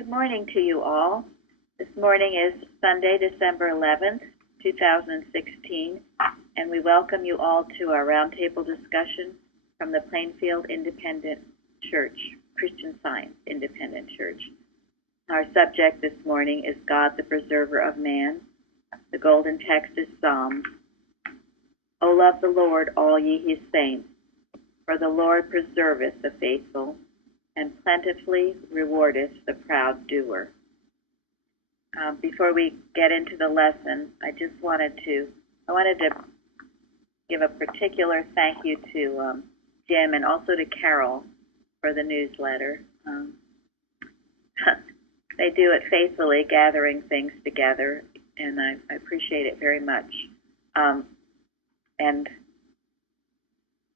Good morning to you all. This morning is Sunday, December 11th, 2016, and we welcome you all to our roundtable discussion from the Plainfield Independent Church, Christian Science Independent Church. Our subject this morning is God, the Preserver of Man. The golden text is Psalms. O love the Lord, all ye his saints, for the Lord preserveth the faithful, and plentifully rewardeth the proud doer. Before we get into the lesson, I wanted to give a particular thank you to Jim and also to Carol for the newsletter. They do it faithfully, gathering things together, and I appreciate it very much. And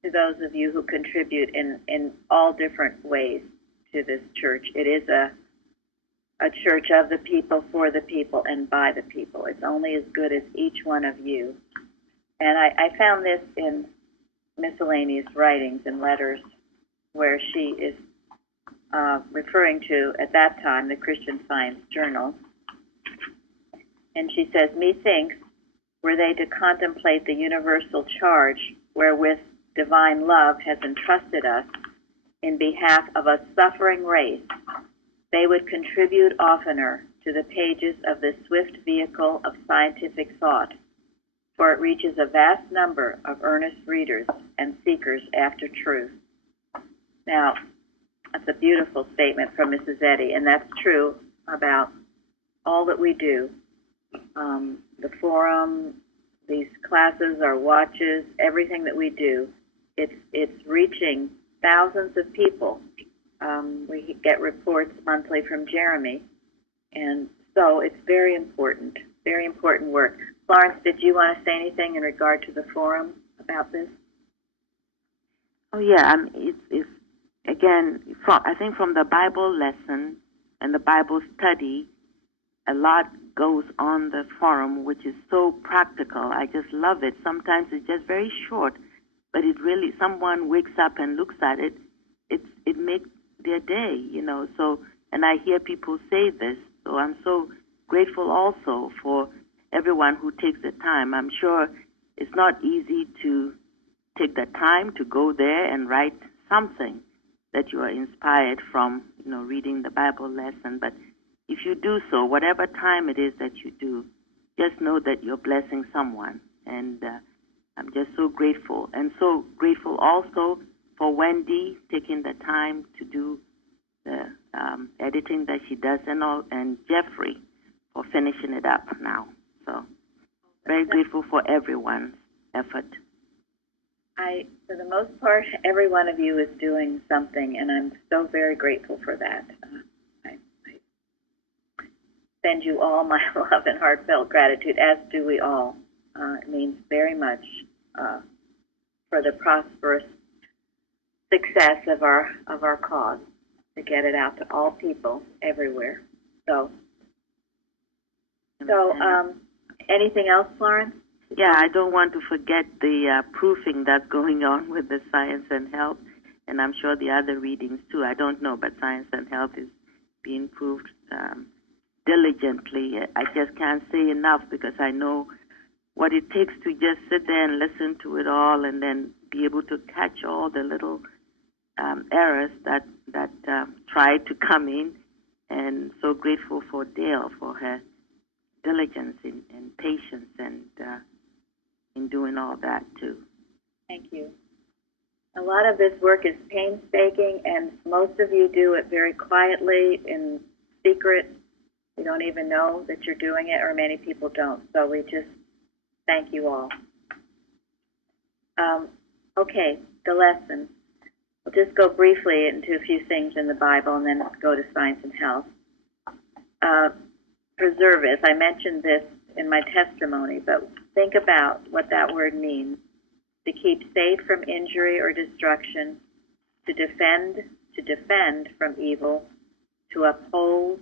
to those of you who contribute in all different ways to this church, it is a church of the people, for the people, and by the people. It's only as good as each one of you. And I found this in miscellaneous writings and letters where she is referring to, at that time, the Christian Science Journal. And she says, methinks, were they to contemplate the universal charge wherewith divine love has entrusted us in behalf of a suffering race, they would contribute oftener to the pages of this swift vehicle of scientific thought, for it reaches a vast number of earnest readers and seekers after truth. Now, that's a beautiful statement from Mrs. Eddy, and that's true about all that we do. The forum, these classes, our watches, everything that we do, it's reaching thousands of people. We get reports monthly from Jeremy, and so it's very important work. Florence, did you want to say anything in regard to the forum about this? Oh yeah, it's again, I think from the Bible lesson and the Bible study, a lot goes on the forum, which is so practical. I just love it. Sometimes it's just very short, but it really, someone wakes up and looks at it, it makes their day, So, and I hear people say this, so I'm so grateful also for everyone who takes the time. I'm sure it's not easy to take the time to go there and write something that you are inspired from, reading the Bible lesson. But if you do so, whatever time it is that you do, just know that you're blessing someone. And I'm just so grateful. And so grateful also for Wendy taking the time to do the editing that she does and Jeffrey for finishing it up now. So very grateful for everyone's effort. For the most part, every one of you is doing something, and I'm so very grateful for that. I send you all my love and heartfelt gratitude, as do we all. It means very much for the prosperous success of our cause, to get it out to all people everywhere. So anything else, Florence? Yeah, I don't want to forget the proofing that's going on with the Science and Health, and I'm sure the other readings too. I don't know, but Science and Health is being proofed diligently. I just can't say enough, because I know what it takes to just sit there and listen to it all, and then be able to catch all the little errors that try to come in. And so grateful for Dale for her diligence and patience and in doing all that too. Thank you. A lot of this work is painstaking, and most of you do it very quietly, in secret. You don't even know that you're doing it, or many people don't. So we just thank you all. Okay, the lesson. We'll just go briefly into a few things in the Bible, and then go to Science and Health. Preserveth. I mentioned this in my testimony, but think about what that word means. To keep safe from injury or destruction, to defend from evil, to uphold,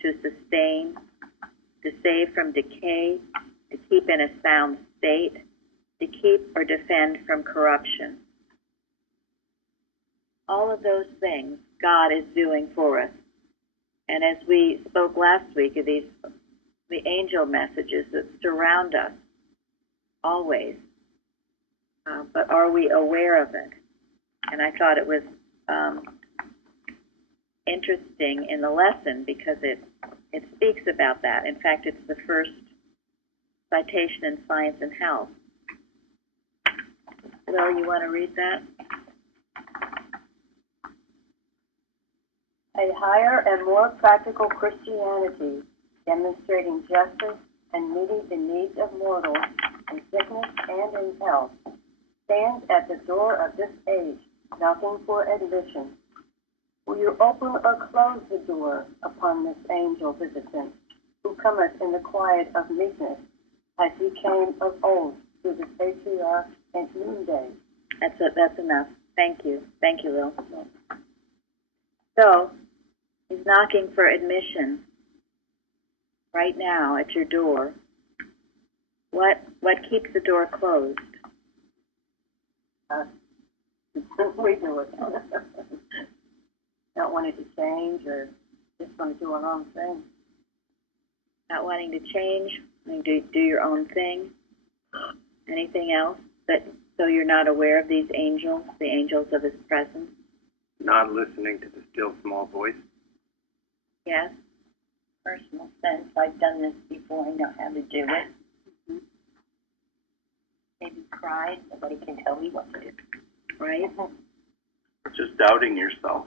to sustain, to save from decay, to keep in a sound state, to keep or defend from corruption. All of those things God is doing for us. And as we spoke last week of the angel messages that surround us always, but are we aware of it? And I thought it was interesting in the lesson because it speaks about that. In fact, it's the first citation in Science and Health. Will, you want to read that? A higher and more practical Christianity, demonstrating justice and meeting the needs of mortals in sickness and in health, stands at the door of this age, knocking for admission. Will you open or close the door upon this angel visitant, who cometh in the quiet of meekness, as he came of old through the patriarch and noonday? That's enough. Thank you. Thank you, Lil. So, he's knocking for admission right now at your door. What keeps the door closed? We do it. Not wanting to change or just want to do our own thing. Not wanting to change, wanting to do your own thing. Anything else? So you're not aware of these angels, the angels of his presence? Not listening to the still small voice. Yes? Personal sense, I've done this before, I know how to do it. Mm-hmm. Maybe pride, nobody can tell me what to do. Right? Just doubting yourself.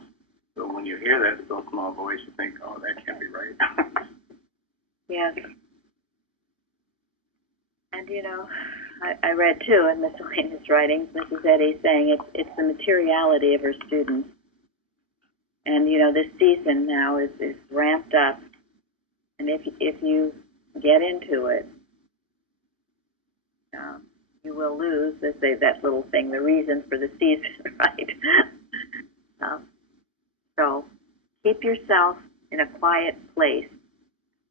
So when you hear that still small voice, you think, oh, that can't be right. Yes. And, I read, too, in miscellaneous writings, Mrs. Eddy saying it's the materiality of her students. And, this season now is ramped up. And if you get into it, you will lose, they say, that little thing, the reason for the season, right? So keep yourself in a quiet place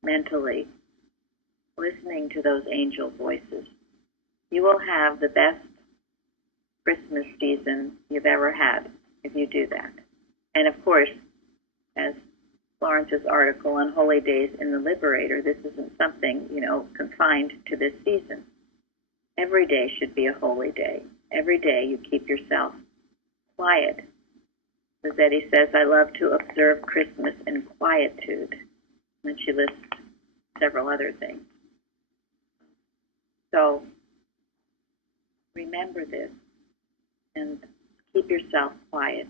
mentally, listening to those angel voices. You will have the best Christmas season you've ever had if you do that. And of course, as Florence's article on Holy Days in the Liberator, this isn't something, confined to this season. Every day should be a holy day. Every day you keep yourself quiet. As Eddie says, I love to observe Christmas in quietude. And she lists several other things. So remember this and keep yourself quiet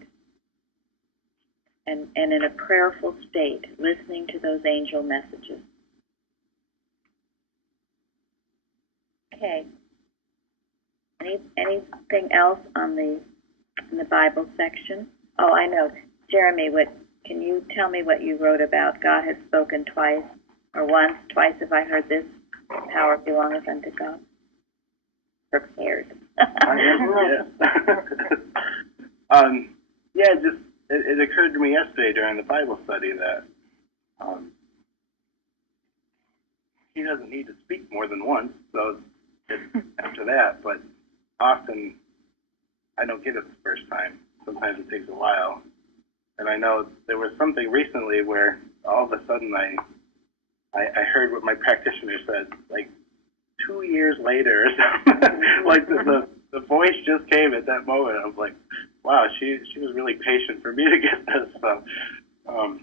and in a prayerful state, listening to those angel messages. Okay. Anything else in the Bible section? Oh, I know. Jeremy, can you tell me what you wrote about? God has spoken twice, or once, twice have I heard this, power belongeth unto God. Prepared. It occurred to me yesterday during the Bible study that he doesn't need to speak more than once, so it's after that, but often I don't get it the first time. Sometimes it takes a while. And I know there was something recently where all of a sudden I heard what my practitioner said, like 2 years later or something. Like the voice just came at that moment. I was like, wow, she was really patient for me to get this. So I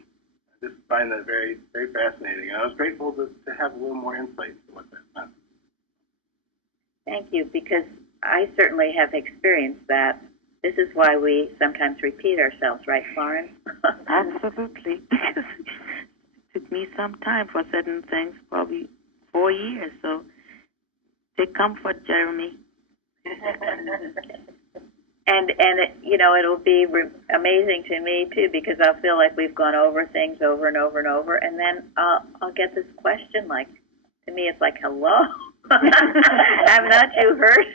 just find that very, very fascinating. And I was grateful to have a little more insight into what that meant. Thank you, because I certainly have experienced that. This is why we sometimes repeat ourselves, right, Florence? Absolutely. Because it took me some time for certain things, probably 4 years. So take comfort, Jeremy. And it'll be amazing to me, too, because I'll feel like we've gone over things over and over and over, and then I'll get this question like, to me, it's like, hello? Have not you heard?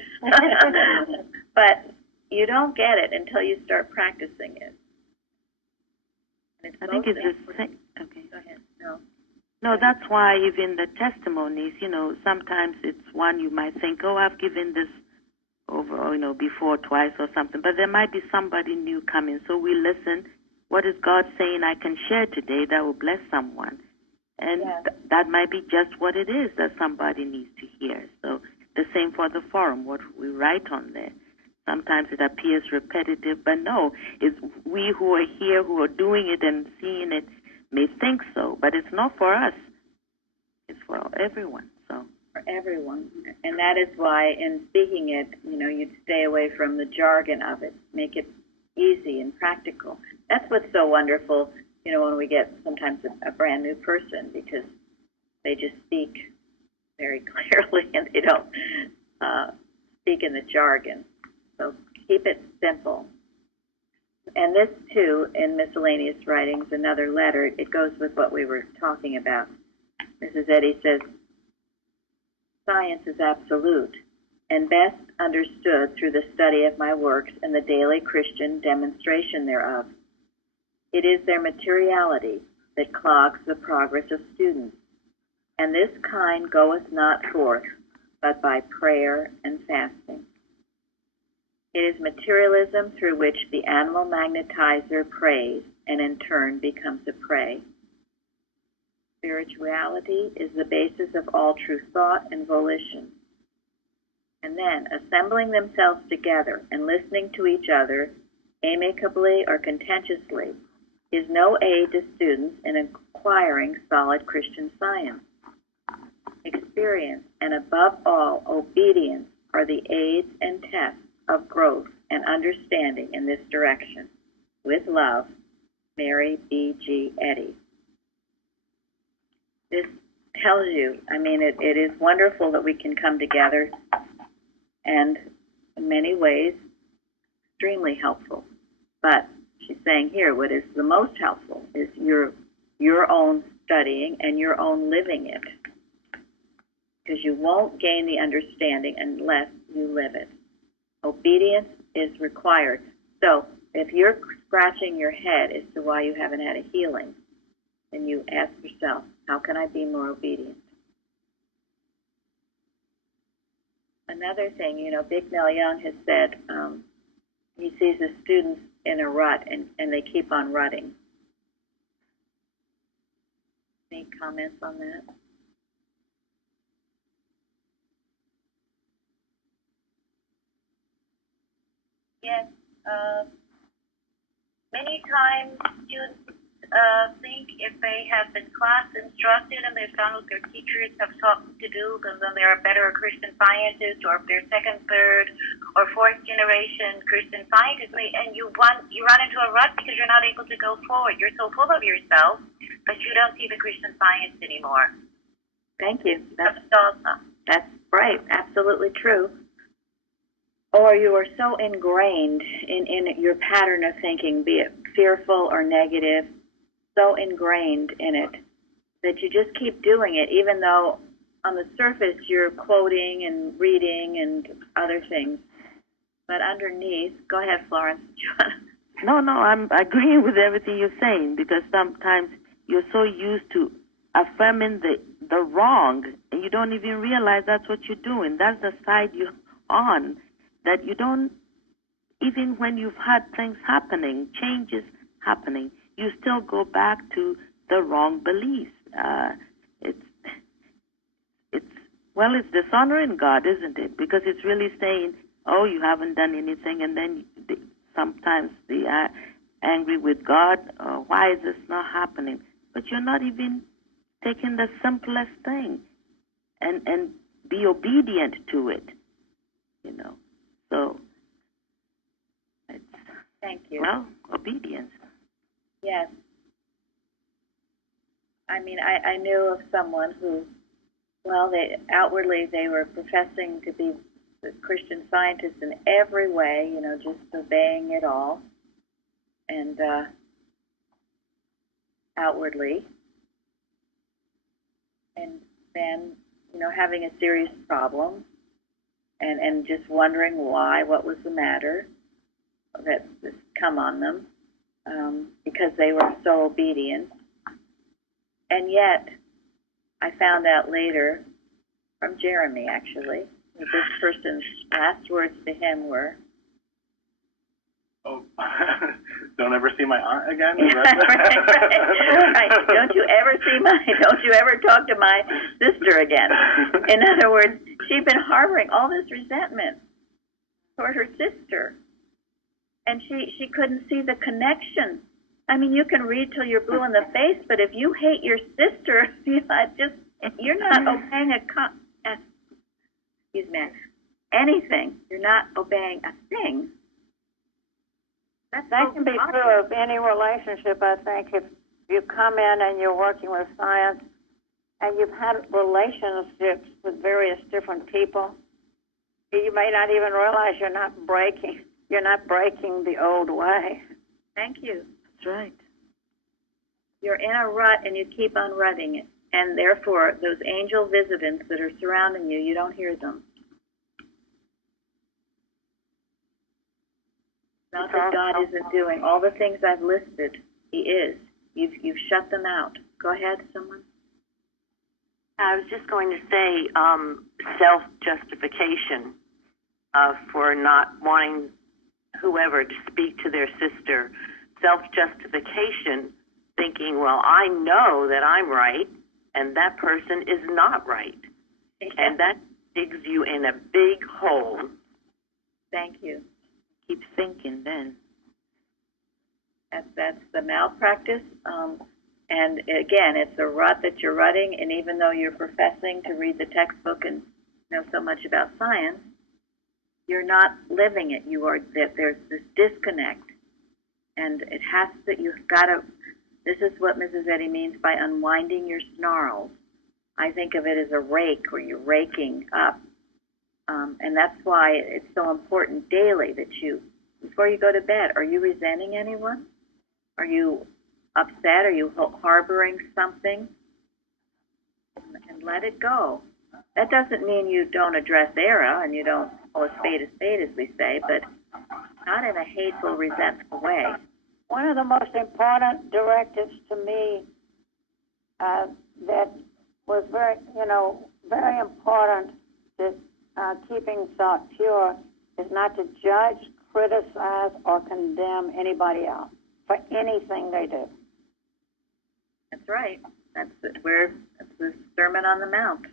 But you don't get it until you start practicing it. I think it's the same. Okay. Go ahead. No. No, that's why even the testimonies, sometimes it's one you might think, oh, I've given this over, before, twice or something. But there might be somebody new coming. So we listen what is God saying I can share today that will bless someone? And that might be just what it is that somebody needs to hear. So the same for the forum, what we write on there. Sometimes it appears repetitive, but no, it's we who are here, who are doing it and seeing it, may think so, but it's not for us. It's for everyone. So for everyone, and that is why in speaking it, you'd stay away from the jargon of it. Make it easy and practical. That's what's so wonderful, when we get sometimes a brand new person, because they just speak very clearly and they don't speak in the jargon. So keep it simple. And this, too, in miscellaneous writings, another letter, it goes with what we were talking about. Mrs. Eddy says, science is absolute and best understood through the study of my works and the daily Christian demonstration thereof. It is their materiality that clogs the progress of students, and this kind goeth not forth but by prayer and fasting. It is materialism through which the animal magnetizer preys and in turn becomes a prey. Spirituality is the basis of all true thought and volition. And then, assembling themselves together and listening to each other, amicably or contentiously, is no aid to students in acquiring solid Christian science. Experience and, above all, obedience are the aids and tests of growth and understanding in this direction. With love, Mary B.G. Eddy. This tells you, it is wonderful that we can come together, and in many ways, extremely helpful. But she's saying here, what is the most helpful is your own studying and your own living it, because you won't gain the understanding unless you live it. Obedience is required. So if you're scratching your head as to why you haven't had a healing, then you ask yourself, how can I be more obedient? Another thing, Big Mel Young has said he sees the students in a rut and they keep on rutting. Any comments on that? Yes. Many times students think if they have been class instructed and they've done what their teachers have taught them to do, then they're a better Christian scientist, or if they're second, third, or fourth generation Christian scientists, and you run into a rut because you're not able to go forward. You're so full of yourself that you don't see the Christian science anymore. Thank you. That's right. Absolutely true. Or you are so ingrained in your pattern of thinking, be it fearful or negative, so ingrained in it that you just keep doing it, even though on the surface you're quoting and reading and other things. But underneath, go ahead, Florence. No, I'm agreeing with everything you're saying, because sometimes you're so used to affirming the wrong, and you don't even realize that's what you're doing. That's the side you're on, that you don't, even when you've had things happening, changes happening, you still go back to the wrong beliefs. It's dishonoring God, isn't it? Because it's really saying, oh, you haven't done anything, and then sometimes they are angry with God. Why is this not happening? But you're not even taking the simplest thing and be obedient to it, So, thank you. Well, obedience. Yes. I knew of someone who, outwardly they were professing to be a Christian scientist in every way, just obeying it all, and outwardly, and then, having a serious problem, and just wondering why, what was the matter that this come on them, because they were so obedient. And yet, I found out later from Jeremy, actually, that this person's last words to him were, Oh, Don't ever see my aunt again? Yeah, right. Don't you ever talk to my sister again. In other words, she'd been harboring all this resentment toward her sister. And she couldn't see the connection. I mean, you can read till you're blue in the face, but if you hate your sister, you're not obeying anything. You're not obeying a thing. That can be true of any relationship, I think. If you come in and you're working with science and you've had relationships with various different people, you may not even realize you're not breaking the old way. Thank you. That's right. You're in a rut and you keep on rutting it. And therefore, those angel visitants that are surrounding you, you don't hear them. Not that God isn't doing all the things I've listed. He is. You've shut them out. Go ahead, someone. I was just going to say self-justification for not wanting whoever to speak to their sister. Self-justification, thinking, well, I know that I'm right, and that person is not right. Yeah. And that digs you in a big hole. Thank you. Keep thinking then. That's the malpractice. And again, it's a rut that you're rutting, and even though you're professing to read the textbook and know so much about science, you're not living it. There's this disconnect. And it has to, you've got to, this is what Mrs. Eddy means by unwinding your snarls. I think of it as a rake where you're raking up. And that's why it's so important daily that you, before you go to bed, are you resenting anyone? Are you upset? Are you harboring something? And let it go. That doesn't mean you don't address error and you don't call a spade, as we say, but not in a hateful, resentful way. One of the most important directives to me that was very important to keeping thought pure is not to judge, criticize, or condemn anybody else for anything they do. That's right. That's the Sermon on the Mount.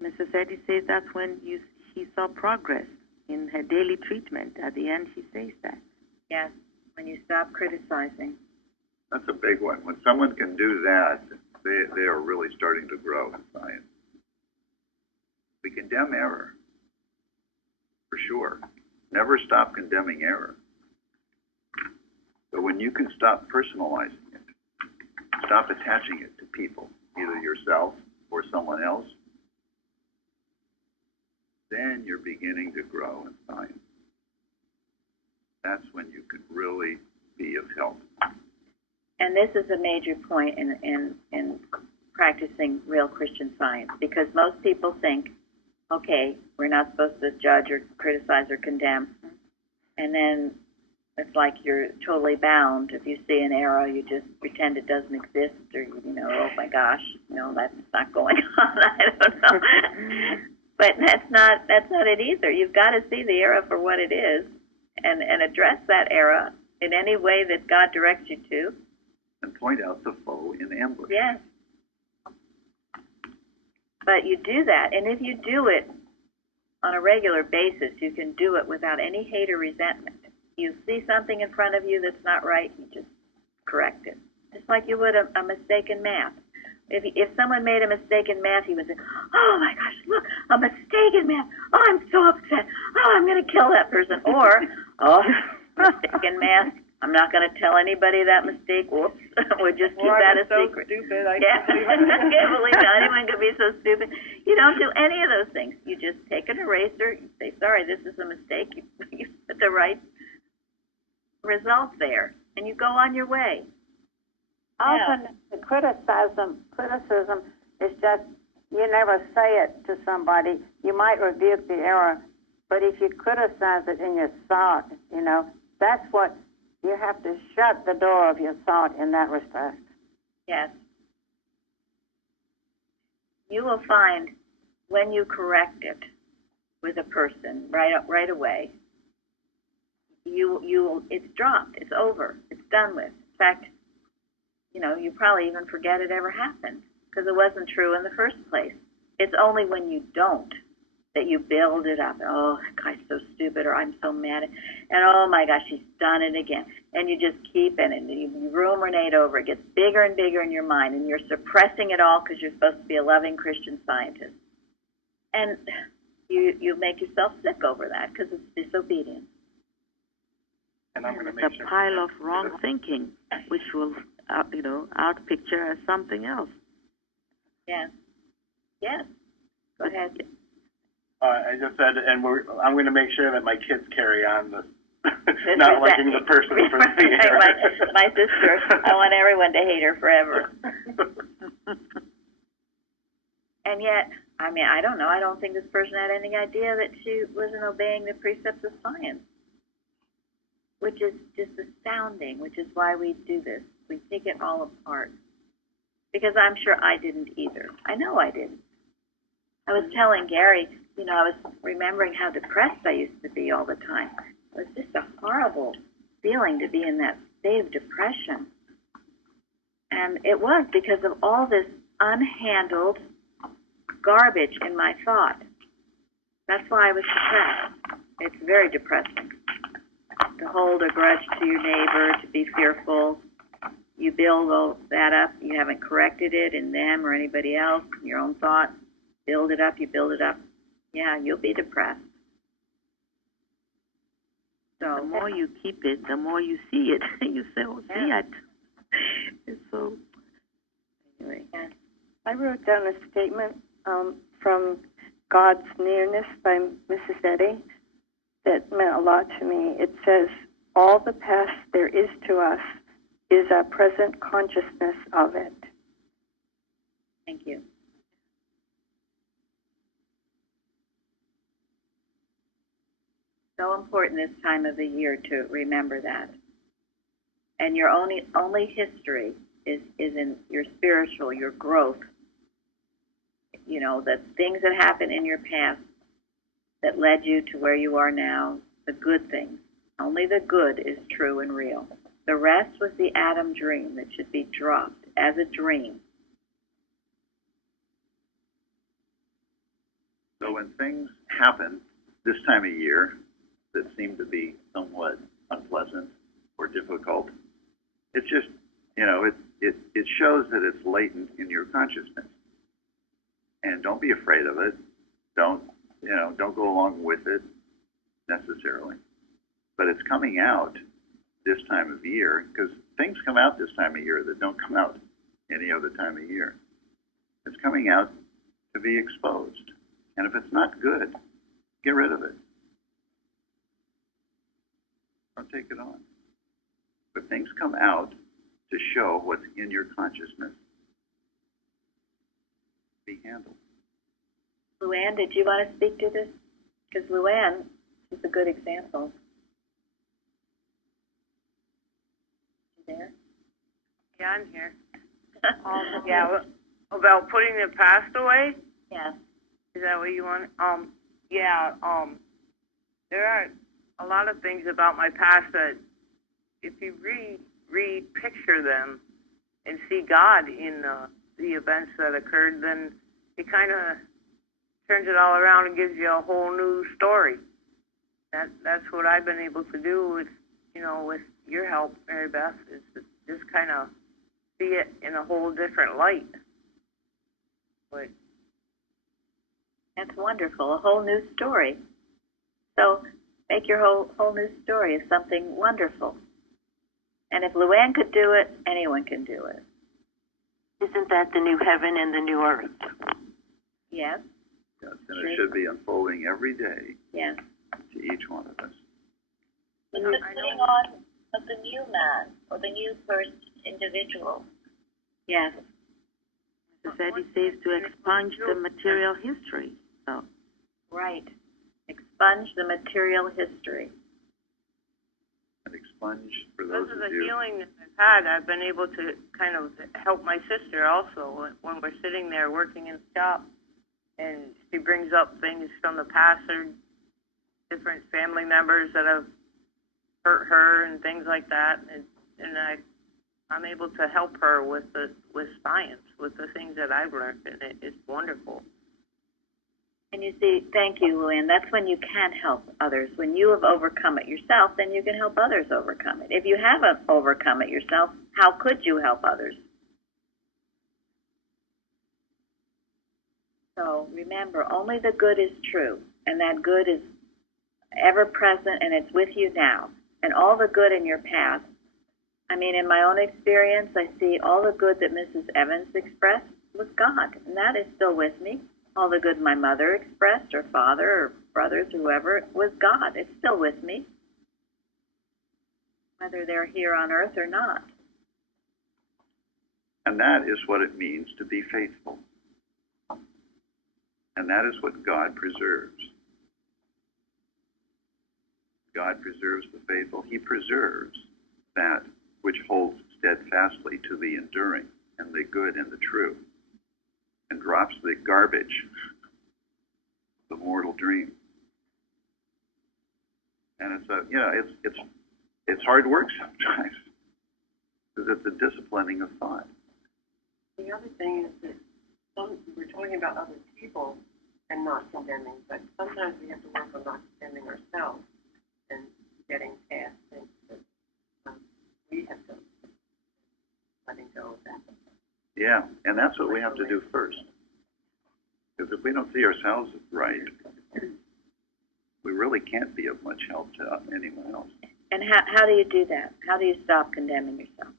Mrs. Eddy says that's when he saw progress in her daily treatment. At the end, she says that. Yes, when you stop criticizing. That's a big one. When someone can do that, they are really starting to grow in science. We condemn error, for sure. Never stop condemning error. But when you can stop personalizing it, stop attaching it to people, either yourself or someone else, then you're beginning to grow in science. That's when you can really be of help. And this is a major point in practicing real Christian Science, because most people think, okay, we're not supposed to judge or criticize or condemn, and then it's like you're totally bound. If you see an error, you just pretend it doesn't exist, or oh my gosh, that's not going on. I don't know. But that's not it either. You've got to see the error for what it is, and address that error in any way that God directs you to. And point out the foe in ambush. Yes. But you do that, and if you do it on a regular basis, you can do it without any hate or resentment. You see something in front of you that's not right, you just correct it. Just like you would a mistake in math. If someone made a mistake in math, he would say, oh my gosh, look, a mistake in math. Oh, I'm so upset. Oh, I'm going to kill that person. Or, oh, mistake in math. I'm not going to tell anybody that mistake. Whoops. We'll just keep that a secret. Stupid. I can't believe it. Anyone could be so stupid. You don't do any of those things. You just take an eraser. You say, sorry, this is a mistake. You put the right result there, and you go on your way. Often the criticism is just, you never say it to somebody. You might rebuke the error, but if you criticize it in your thought, that's what you have to shut the door of your thought in that respect. Yes. You will find when you correct it with a person right away, it's dropped. It's over. It's done with. In fact, you probably even forget it ever happened because it wasn't true in the first place. It's only when you don't that you build it up. Oh, that guy's so stupid, or I'm so mad, and oh my gosh, she's done it again. And you just keep it, and you ruminate over it. It gets bigger and bigger in your mind, and you're suppressing it all because you're supposed to be a loving Christian Scientist. And you make yourself sick over that because it's disobedience. And I'm going to make It's a sure. pile of wrong thinking, which will, outpicture as something else. Yes. Yes. Go ahead. I just said, and I'm going to make sure that my kids carry on this, not liking the person for the year. my sister, I want everyone to hate her forever. And yet, I don't know. I don't think this person had any idea that she wasn't obeying the precepts of science, which is just astounding, which is why we do this. We take it all apart. Because I'm sure I didn't either. I know I didn't. I was telling Gary, I was remembering how depressed I used to be all the time. It was just a horrible feeling to be in that state of depression. And it was because of all this unhandled garbage in my thought. That's why I was depressed. It's very depressing. To hold a grudge to your neighbor, to be fearful. You build all that up. You haven't corrected it in them or anybody else, in your own thoughts. Build it up, you build it up. Yeah, you'll be depressed. So the more you keep it, the more you see it. You say, oh, see it. It's so, anyway. Yeah. I wrote down a statement from God's Nearness by Mrs. Eddy that meant a lot to me. It says, all the past there is to us is our present consciousness of it. Thank you. So important this time of the year to remember that. And your only history is in your spiritual, your growth. The things that happened in your past that led you to where you are now, the good things. Only the good is true and real. The rest was the Adam dream that should be dropped as a dream. So when things happen this time of year that seem to be somewhat unpleasant or difficult, it's just, it shows that it's latent in your consciousness. And don't be afraid of it. Don't go along with it necessarily. But it's coming out this time of year, because things come out this time of year that don't come out any other time of year. It's coming out to be exposed. And if it's not good, get rid of it. Don't take it on. But things come out to show what's in your consciousness. Be handled. Luann, did you want to speak to this? Because Luann is a good example. You there? Yeah, I'm here. About putting the past away? Yeah. Is that what you want? There are a lot of things about my past that if you picture them and see God in the events that occurred, then it kind of turns it all around and gives you a whole new story. That's what I've been able to do with your help, Mary Beth, is to just kind of see it in a whole different light. But that's wonderful, a whole new story. So make your whole new story of something wonderful. And if Luann could do it, anyone can do it. isn't that the new heaven and the new earth? Yes. Yes, and it should be unfolding every day Yes. to each one of us. It's the putting on of the new man or the new first individual. Yes. Society says to expunge the material history. So, right. Expunge the material history. And expunge, for Because those of of the you, healing that I've had, I've been able to kind of help my sister also when we're sitting there working in the shop, and she brings up things from the past or different family members that have hurt her and things like that, and I'm able to help her with science, with the things that I've learned, and it's wonderful. And you see, thank you, Luann. That's when you can help others. When you have overcome it yourself, then you can help others overcome it. If you haven't overcome it yourself, how could you help others? So remember, only the good is true, and that good is ever present, and it's with you now. And all the good in your past, I mean, in my own experience, I see all the good that Mrs. Evans expressed was God, and that is still with me. All the good my mother expressed, or father, or brothers, whoever, was God. It's still with me, whether they're here on earth or not. And that is what it means to be faithful. And that is what God preserves. God preserves the faithful. He preserves that which holds steadfastly to the enduring and the good and the true, and drops the garbage, the mortal dream. And it's hard work sometimes, because it's a disciplining of thought. The other thing is that we're talking about other people and not condemning, but sometimes we have to work on not condemning ourselves and getting past things that we have done, letting go of that. Yeah, and that's what we have to do first. Because if we don't see ourselves right, we really can't be of much help to anyone else. And how do you do that? How do you stop condemning yourself?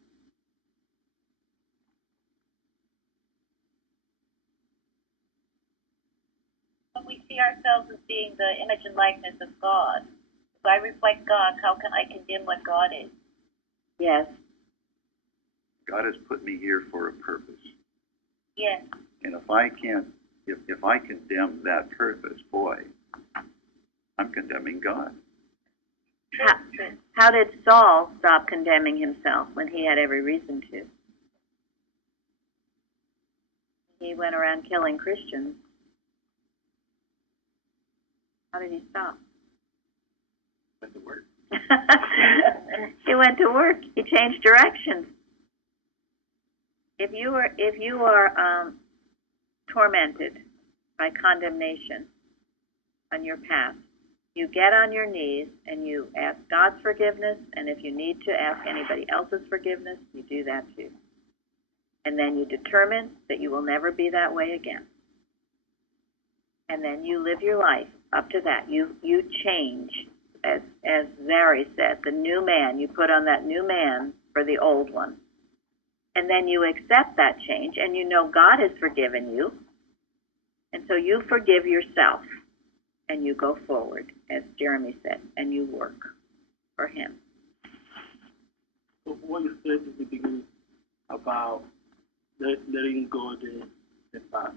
When we see ourselves as being the image and likeness of God, if I reflect God, how can I condemn what God is? Yes. God has put me here for a purpose. Yes. And if I can't, if I condemn that purpose, boy, I'm condemning God. How did Saul stop condemning himself when he had every reason to? He went around killing Christians. How did he stop? Went to work. He went to work. He changed directions. If you are tormented by condemnation on your past, you get on your knees and you ask God's forgiveness, and if you need to ask anybody else's forgiveness, you do that too. And then you determine that you will never be that way again. And then you live your life up to that. You change, as Zari said, the new man. You put on that new man for the old one. And then you accept that change, and you know God has forgiven you. And so you forgive yourself, and you go forward, as Jeremy said, and you work for him. So what you said at the beginning about letting go the past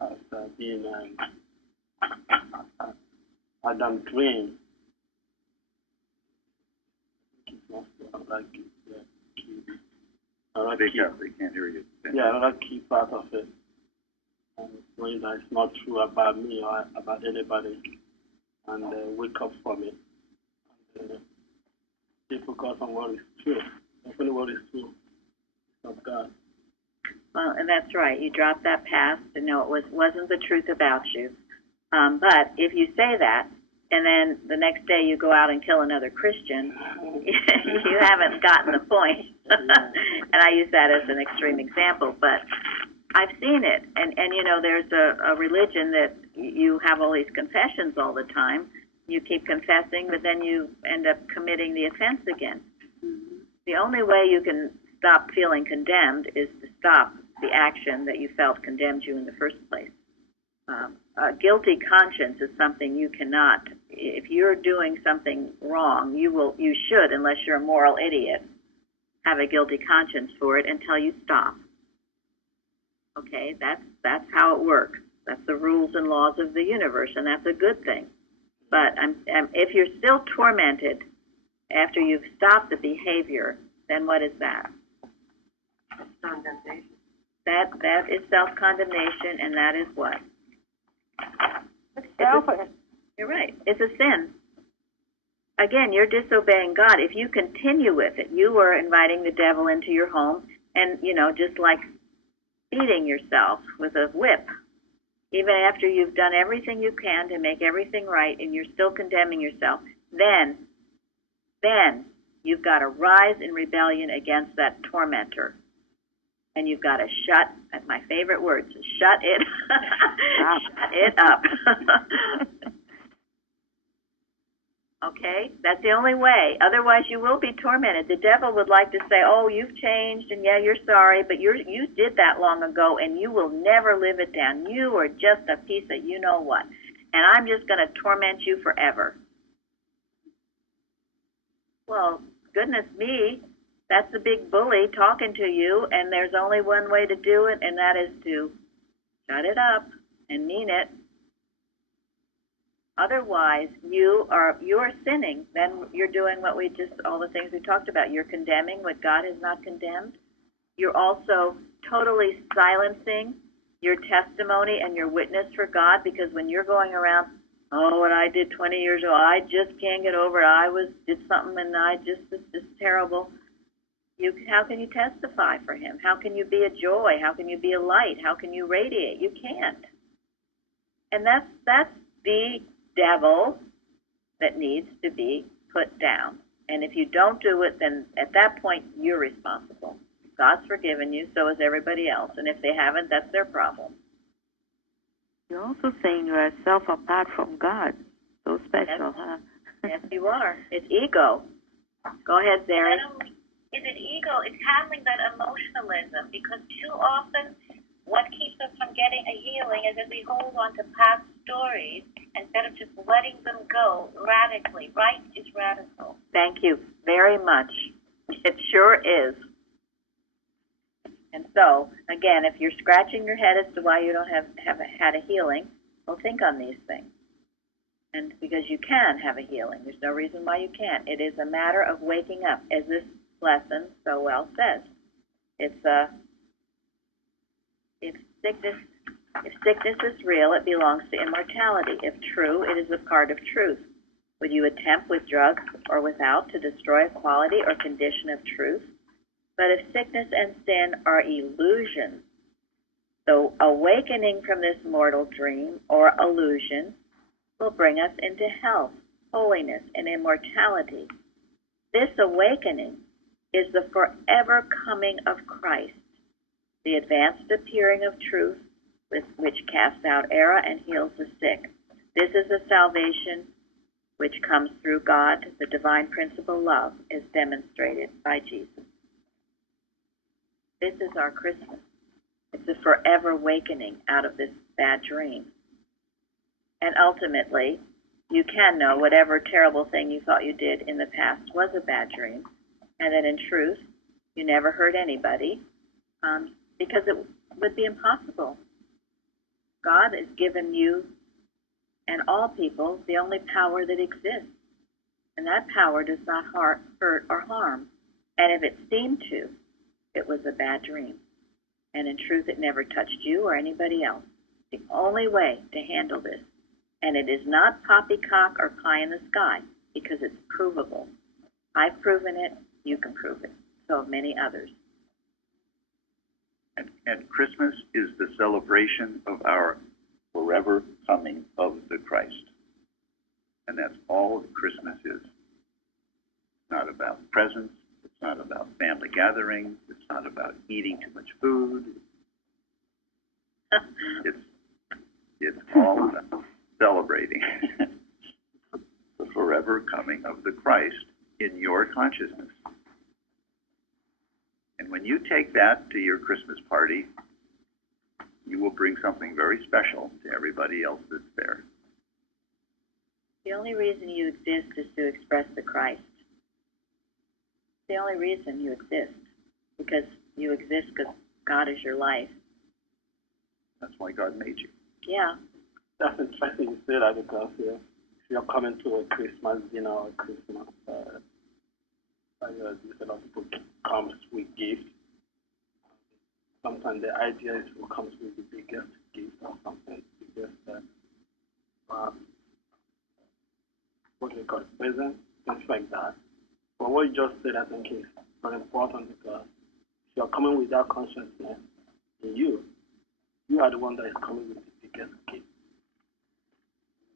as being Adam dream. Speak up, they can't hear you. Yeah, another key part of it. Knowing that it's not true about me or about anybody, and wake up from it. And stay focused on what is true. Only what is true. It's not God. Well, and that's right. You drop that past and know it wasn't the truth about you. But if you say that, and then the next day you go out and kill another Christian, you haven't gotten the point. And I use that as an extreme example, but I've seen it. And you know, there's a religion that you have all these confessions all the time. You keep confessing, but then you end up committing the offense again. The only way you can stop feeling condemned is to stop the action that you felt condemned you in the first place. A guilty conscience is something you cannot. If you're doing something wrong, you should, unless you're a moral idiot, have a guilty conscience for it until you stop. Okay, that's how it works. That's the rules and laws of the universe, and that's a good thing. But if you're still tormented after you've stopped the behavior, then what is that? Condemnation. That is self-condemnation, and that is what? It's selfish. You're right. It's a sin. again, you're disobeying God. If you continue with it, you are inviting the devil into your home and, just like beating yourself with a whip. Even after you've done everything you can to make everything right and you're still condemning yourself, then you've got to rise in rebellion against that tormentor. And you've got to shut, my favorite words, shut it, shut it up. Okay? That's the only way. Otherwise, you will be tormented. The devil would like to say, oh, you've changed, and yeah, you're sorry, but you did that long ago, and you will never live it down. You are just a piece of you-know-what, and I'm just going to torment you forever. Well, goodness me, that's the big bully talking to you, and there's only one way to do it, and that is to shut it up and mean it. Otherwise, you are sinning. Then you're doing all the things we talked about. You're condemning what God has not condemned. You're also totally silencing your testimony and your witness for God, because when you're going around, oh, what I did 20 years ago, I just can't get over it. Did something and it's just terrible. How can you testify for Him? How can you be a joy? How can you be a light? How can you radiate? You can't. And that's the devil that needs to be put down. And if you don't do it, then at that point, you're responsible. God's forgiven you, so is everybody else. And if they haven't, that's their problem. You're also saying you are self apart from God. So special, huh? Yes, you are. It's ego. Go ahead, Zari. Not only is it ego, it's handling that emotionalism, because too often what keeps us from getting a healing is that we hold on to past stories instead of just letting them go radically. Right is radical. Thank you very much. It sure is. And so, again, if you're scratching your head as to why you don't have had a healing, well, think on these things. And because you can have a healing. There's no reason why you can't. It is a matter of waking up, as this lesson so well says. If sickness is real, it belongs to immortality. If true, it is a part of truth. Would you attempt with drugs or without to destroy a quality or condition of truth? But if sickness and sin are illusions, so awakening from this mortal dream or illusion will bring us into health, holiness, and immortality. This awakening is the forever coming of Christ, the advanced appearing of truth, which casts out error and heals the sick. This is a salvation which comes through God. The divine principle love is demonstrated by Jesus. This is our Christmas. It's a forever awakening out of this bad dream. And ultimately, you can know whatever terrible thing you thought you did in the past was a bad dream, and that in truth, you never hurt anybody, because it would be impossible. God has given you and all people the only power that exists, and that power does not hurt or harm. And if it seemed to, it was a bad dream. And in truth, it never touched you or anybody else. The only way to handle this, and it is not poppycock or pie in the sky, because it's provable. I've proven it, you can prove it. So have many others. And Christmas is the celebration of our forever coming of the Christ. And that's all that Christmas is. It's not about presents. It's not about family gatherings. It's not about eating too much food. It's all about celebrating the forever coming of the Christ in your consciousness. And when you take that to your Christmas party, you will bring something very special to everybody else that's there. The only reason you exist is to express the Christ. The only reason you exist, because you exist because God is your life. That's why God made you. Yeah. That's interesting you say that, because if you're coming to a Christmas dinner or Christmas, you see a lot of people comes with gifts. Sometimes the idea is who comes with the biggest gift or something, biggest, what do you call it, present, things like that. But what you just said, I think, is very important because if you're coming with that consciousness in you, you are the one that is coming with the biggest gift.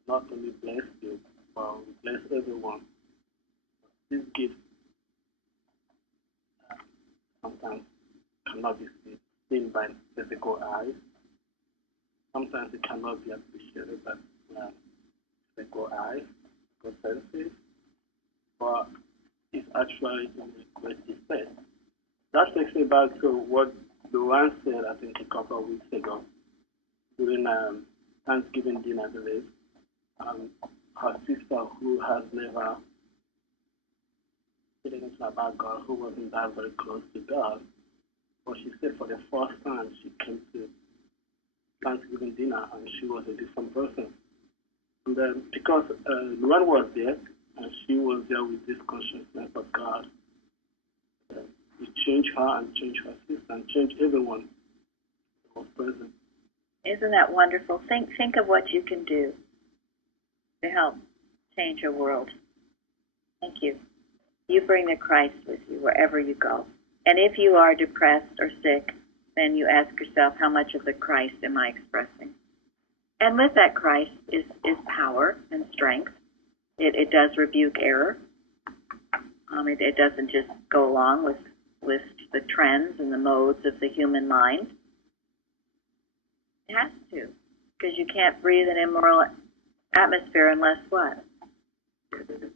Not only bless you, but bless everyone. This gift sometimes cannot be seen by physical eyes. Sometimes it cannot be appreciated by physical eyes, physical senses, but it's actually a great effect. That takes me back to what Luann said, I think, a couple of weeks ago during Thanksgiving dinner, I believe. Her sister, who has never said anything about God, who wasn't that very close to God, but she said for the first time she came to Thanksgiving dinner and she was a different person. And then because Luann was there and she was there with this consciousness of God, it changed her and changed her sister and changed everyone who was present. Isn't that wonderful? Think of what you can do to help change your world. Thank you. You bring the Christ with you wherever you go. And if you are depressed or sick, then you ask yourself, how much of the Christ am I expressing? And with that Christ is power and strength. It does rebuke error. It doesn't just go along with the trends and the modes of the human mind. It has to, because you can't breathe an immoral atmosphere unless what?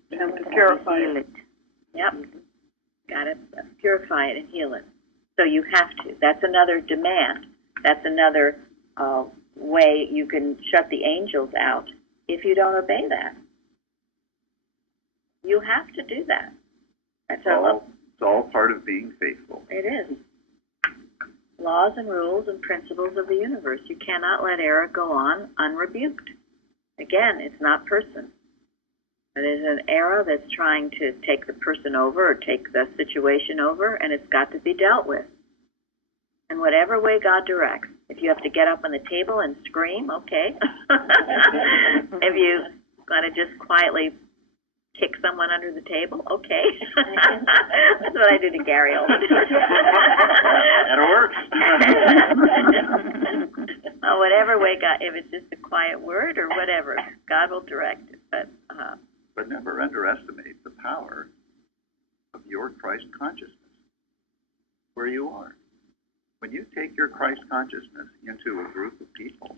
You have to purify it. Yep. Got to purify it and heal it. So you have to. That's another demand. That's another way you can shut the angels out if you don't obey that. You have to do that. That's It's all part of being faithful. It is. Laws and rules and principles of the universe. You cannot let error go on unrebuked. Again, it's not person. It is an error that's trying to take the person over or take the situation over, and it's got to be dealt with. In whatever way God directs. If you have to get up on the table and scream, okay. If you got to just quietly kick someone under the table, okay. That's what I do to Gary all the time. And it works. Whatever way God, if it's just a quiet word or whatever, God will direct it. But never underestimate the power of your Christ consciousness, where you are. When you take your Christ consciousness into a group of people,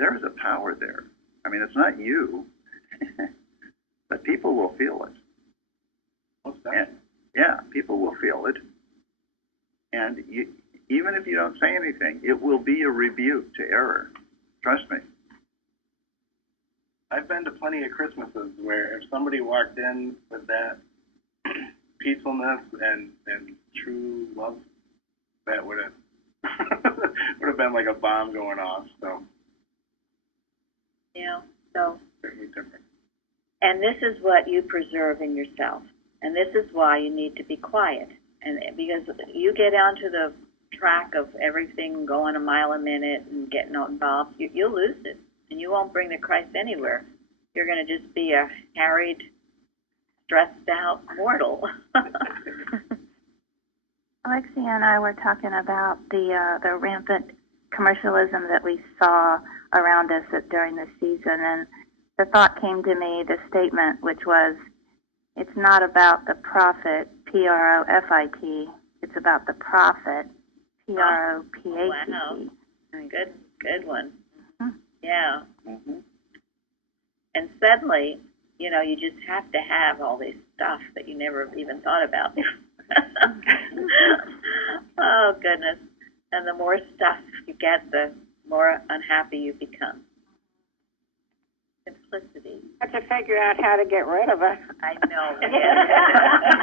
there is a power there. I mean, it's not you, but people will feel it. And, yeah, people will feel it. And even if you don't say anything, it will be a rebuke to error. Trust me. I've been to plenty of Christmases where if somebody walked in with that peacefulness and true love, that would have been like a bomb going off. So yeah, so certainly different. And this is what you preserve in yourself, and this is why you need to be quiet. And because you get onto the track of everything going a mile a minute and getting involved, you'll lose it. And you won't bring the Christ anywhere. You're going to just be a harried, stressed out mortal. Alexia and I were talking about the rampant commercialism that we saw around us during this season, and the thought came to me, the statement, which was, it's not about the profit, P-R-O-F-I-T, it's about the prophet, P-R-O-P-H-E-T. Wow. Good one. Mm-hmm. Yeah. Mm-hmm. And suddenly, you just have to have all this stuff that you never even thought about. Oh, goodness. And the more stuff you get, the more unhappy you become. Simplicity. Have to figure out how to get rid of it. I know. Yeah.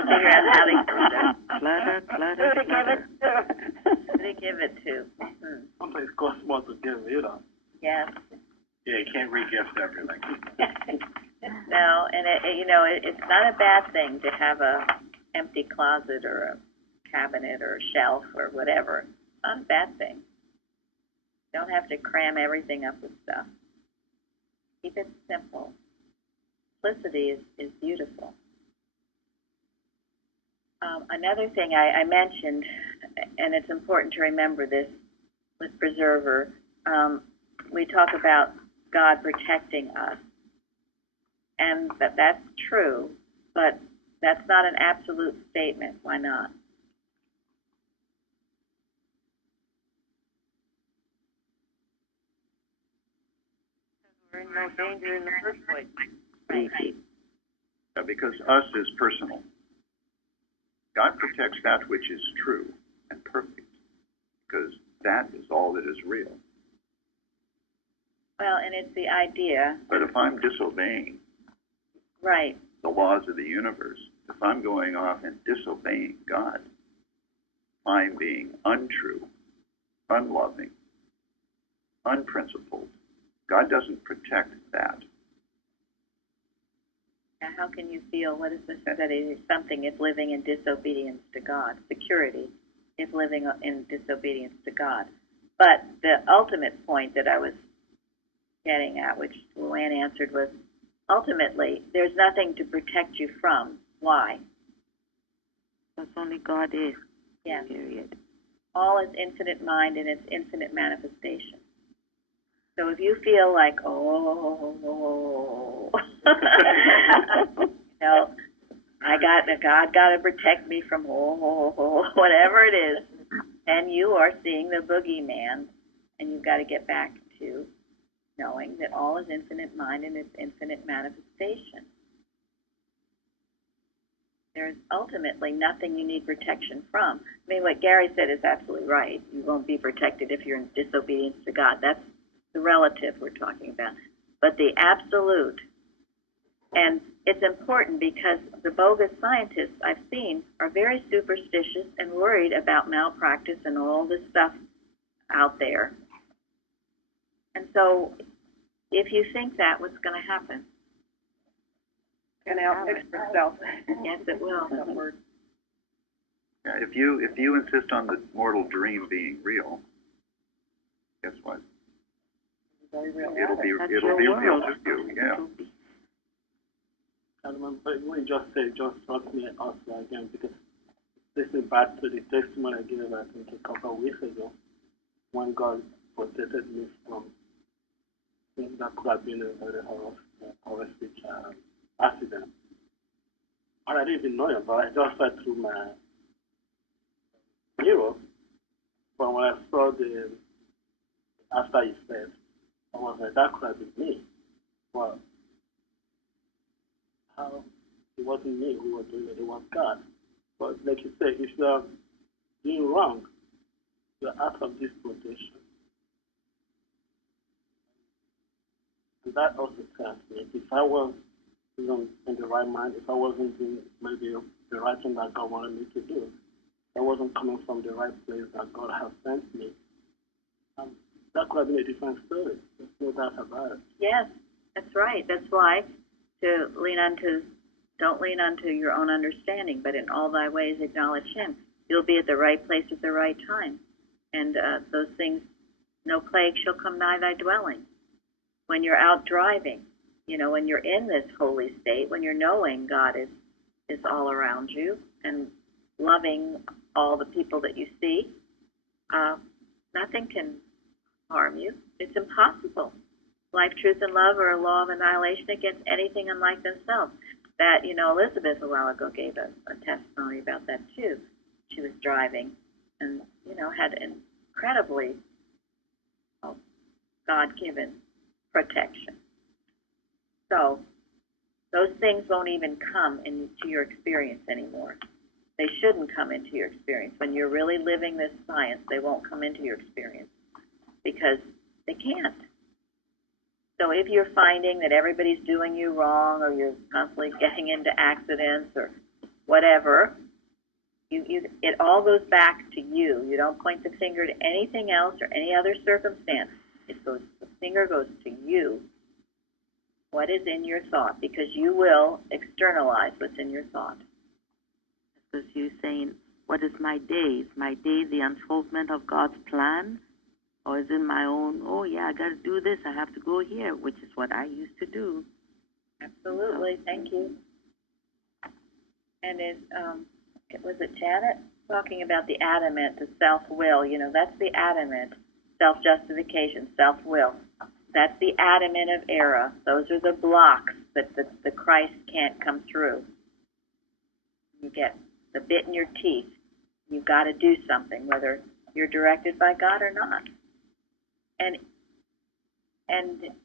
Figure out how to get rid of it. Clutter. Who to give it to. Mm-hmm. Sometimes it costs more to give, Yes. Yeah, you can't re-gift everything. No, and it's not a bad thing to have a empty closet or a cabinet or a shelf or whatever. It's not a bad thing. You don't have to cram everything up with stuff. Keep it simple. simplicity is beautiful. Another thing I mentioned, and it's important to remember this with Preserver, we talk about God protecting us. And that's true, but that's not an absolute statement. Why not? We're in no danger in the first place. Right. Yeah, because us is personal. God protects that which is true and perfect, because that is all that is real. Well, and it's the idea. But if I'm disobeying Right. the laws of the universe, if I'm going off and disobeying God, I'm being untrue, unloving, unprincipled. God doesn't protect that. Now, how can you feel, what is this, that it is something if living in disobedience to God? Security if living in disobedience to God. But the ultimate point that I was getting at, which Luann answered, was ultimately there's nothing to protect you from. Why? That's only God is. Yes. Period. All is infinite mind and its infinite manifestation. So if you feel like, God got to protect me from whatever it is, and you are seeing the boogeyman, and you've got to get back to knowing that all is infinite mind and its infinite manifestation. There's ultimately nothing you need protection from. I mean, what Gary said is absolutely right. You won't be protected if you're in disobedience to God. That's the relative we're talking about. But the absolute, and it's important because the bogus scientists I've seen are very superstitious and worried about malpractice and all this stuff out there. And so if you think that, what's going to happen? It's going to outfix itself. Yes, it will. Yeah, if you insist on the mortal dream being real, guess what? It'll be real to you. Yeah. I remember what you just said just struck me also again, because listening back to the testimony I gave, I think, a couple of weeks ago, when God protected me from things that could have been a very horrific accident. And I didn't even know it, but I just went through my mirror. But when I saw the after he said, I was like, that could have been me. Well, how it wasn't me who was doing it, it was God. But like you say, if you are doing wrong, you're out of this protection. And that also tells me if I was in the right mind, if I wasn't doing maybe the right thing that God wanted me to do, if I wasn't coming from the right place that God has sent me, that could have been a different story. There's no doubt about it. Yes, that's right. That's why don't lean unto your own understanding, but in all thy ways acknowledge Him. You'll be at the right place at the right time. And those things, no plague shall come nigh thy dwelling. When you're out driving, when you're in this holy state, when you're knowing God is all around you and loving all the people that you see, nothing can harm you. It's impossible. Life, truth, and love are a law of annihilation against anything unlike themselves. That, Elizabeth a while ago gave us a testimony about that too. She was driving and, had incredibly God-given protection. So those things won't even come into your experience anymore. They shouldn't come into your experience. When you're really living this science, they won't come into your experience because they can't. So if you're finding that everybody's doing you wrong or you're constantly getting into accidents or whatever, it all goes back to you. You don't point the finger to anything else or any other circumstance. The finger goes to you. What is in your thought? Because you will externalize what's in your thought. Because you're saying, what is my day? Is my day the unfoldment of God's plan? Or is it my own, I got to do this, I have to go here, which is what I used to do. Absolutely, thank you. And was it Janet talking about the adamant, the self-will? You know, that's the adamant, self-justification, self-will. That's the adamant of error. Those are the blocks that the Christ can't come through. You get the bit in your teeth. You've got to do something, whether you're directed by God or not. And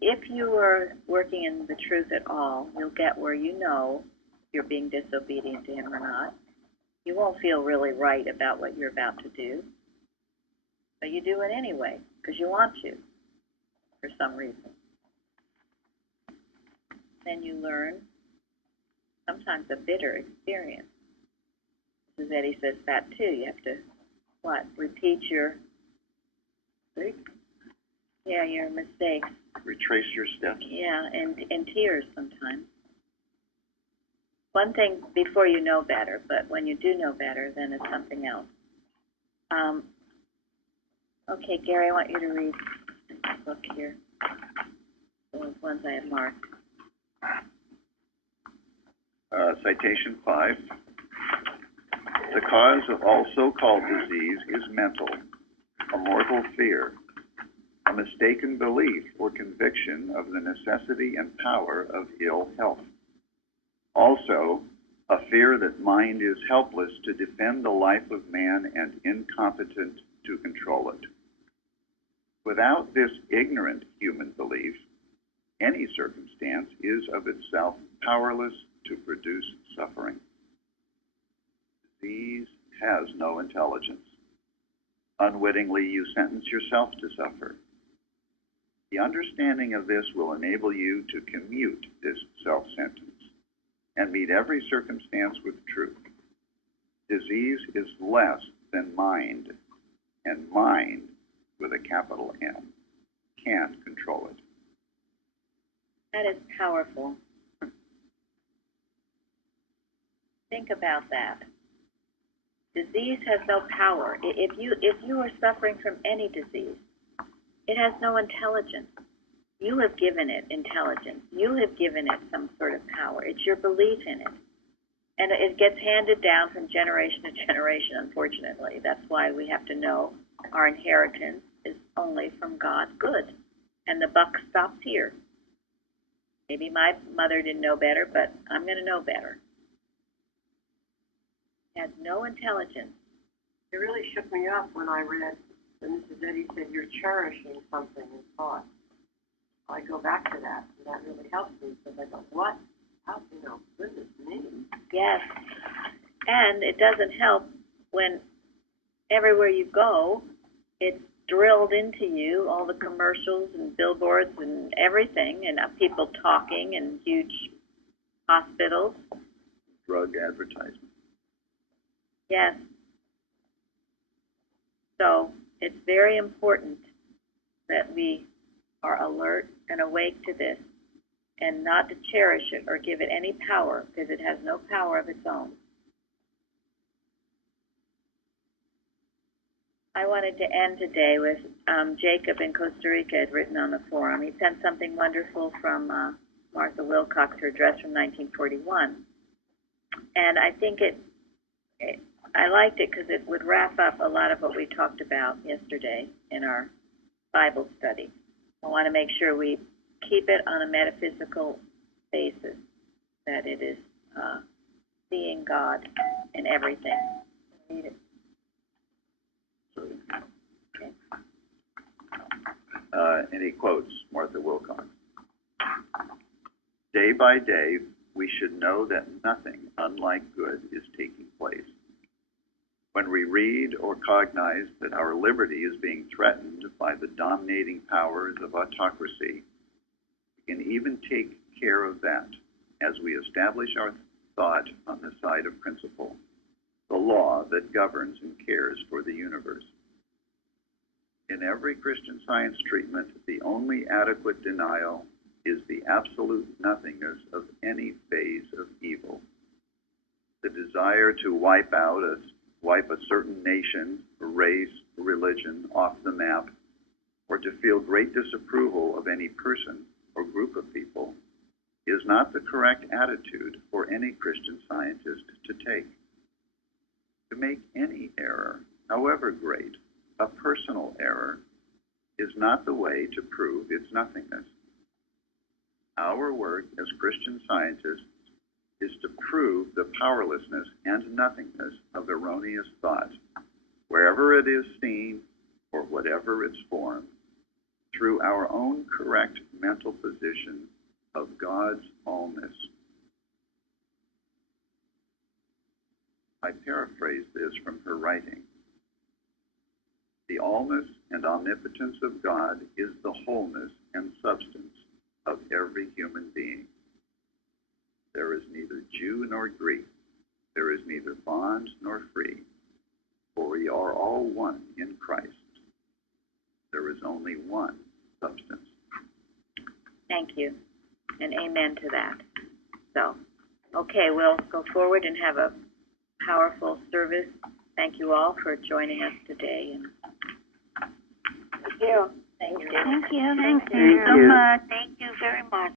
if you are working in the truth at all, you'll get where you know you're being disobedient to Him or not. You won't feel really right about what you're about to do, but you do it anyway because you want to for some reason. Then you learn sometimes a bitter experience. Mrs. Eddy says that too. You have to, repeat your mistakes. Retrace your steps. Yeah, and in tears sometimes. One thing before you know better, but when you do know better, then it's something else. Okay, Gary, I want you to read this book here. Those ones I have marked. Citation 5. The cause of all so-called disease is mental, a mortal fear, a mistaken belief or conviction of the necessity and power of ill health. Also, a fear that mind is helpless to defend the life of man and incompetent to control it. Without this ignorant human belief, any circumstance is of itself powerless to produce suffering. Disease has no intelligence. Unwittingly, you sentence yourself to suffer. The understanding of this will enable you to commute this self-sentence and meet every circumstance with truth. Disease is less than mind, and mind, with a capital M, can't control it. That is powerful. Think about that. Disease has no power. If you are suffering from any disease, it has no intelligence. You have given it intelligence. You have given it some sort of power. It's your belief in it. And it gets handed down from generation to generation, unfortunately. That's why we have to know our inheritance is only from God good. And the buck stops here. Maybe my mother didn't know better, but I'm going to know better. It has no intelligence. It really shook me up when I read that Mrs. Eddy said you're cherishing something in thought. I go back to that, and that really helps me because I go, what? How, goodness me. Yes. And it doesn't help when everywhere you go, it's drilled into you, all the commercials and billboards and everything, and people talking in huge hospitals. Drug advertisement. Yes. So it's very important that we are alert and awake to this and not to cherish it or give it any power because it has no power of its own. I wanted to end today with Jacob in Costa Rica had written on the forum. He sent something wonderful from Martha Wilcox, her address from 1941. And I think I liked it because it would wrap up a lot of what we talked about yesterday in our Bible study. I want to make sure we keep it on a metaphysical basis, that it is seeing God in everything. Read it. Okay. And he quotes Martha Wilcox. Day by day, we should know that nothing unlike good is taking place. When we read or cognize that our liberty is being threatened by the dominating powers of autocracy, we can even take care of that as we establish our thought on the side of principle, the law that governs and cares for the universe. In every Christian Science treatment, the only adequate denial is the absolute nothingness of any phase of evil. The desire to wipe a certain nation, a race, a religion off the map, or to feel great disapproval of any person or group of people is not the correct attitude for any Christian scientist to take. To make any error, however great, a personal error, is not the way to prove its nothingness. Our work as Christian scientists is to prove the powerlessness and nothingness of erroneous thought, wherever it is seen or whatever its form, through our own correct mental position of God's allness. I paraphrase this from her writing. The allness and omnipotence of God is the wholeness and substance of every human being. There is neither Jew nor Greek. There is neither bond nor free, for we are all one in Christ. There is only one substance. Thank you, and amen to that. So, okay, we'll go forward and have a powerful service. Thank you all for joining us today. Thank you. Thank you so much.